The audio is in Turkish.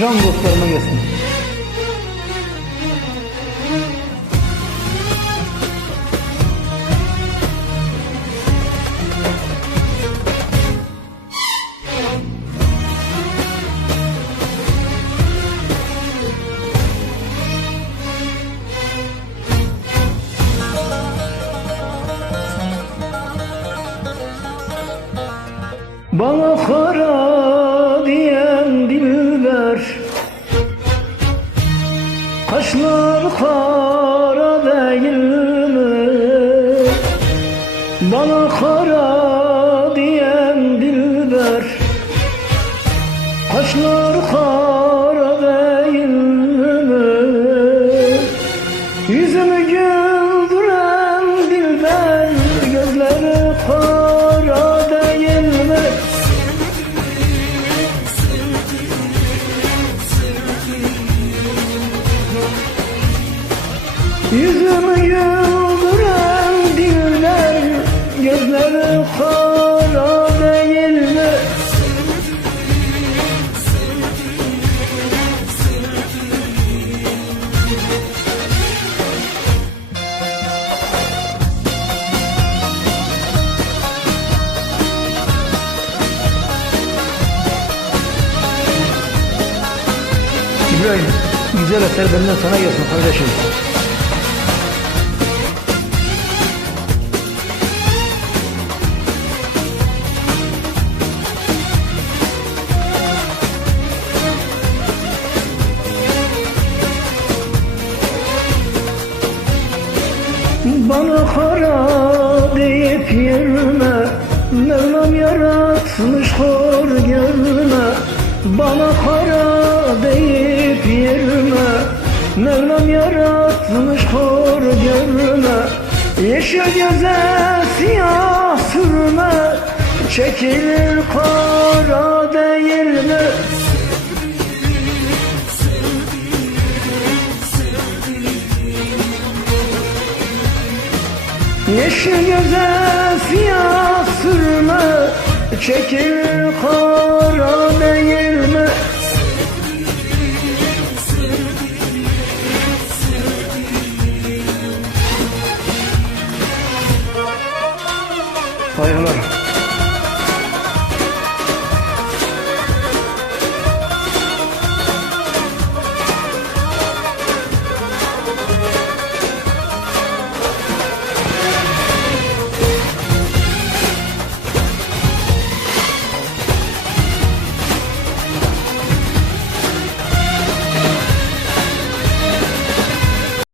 Can dostlarıma gelsin. Bana kara Kaşlar kara değil mi? Bana kara Yüzümü güldüren diller Gözleri kara değil mi? İbrahim, güzel eser benden sana gelsin kardeşim. Bana kara deyip yerme Mevlam yaratmış hor görme. Bana kara deyip yerme Mevlam yaratmış hor görme. Yeşil göze siyah sürme. Çekilir kara Yeşil göze siyah sürme Çekil kara değirme Saygılar.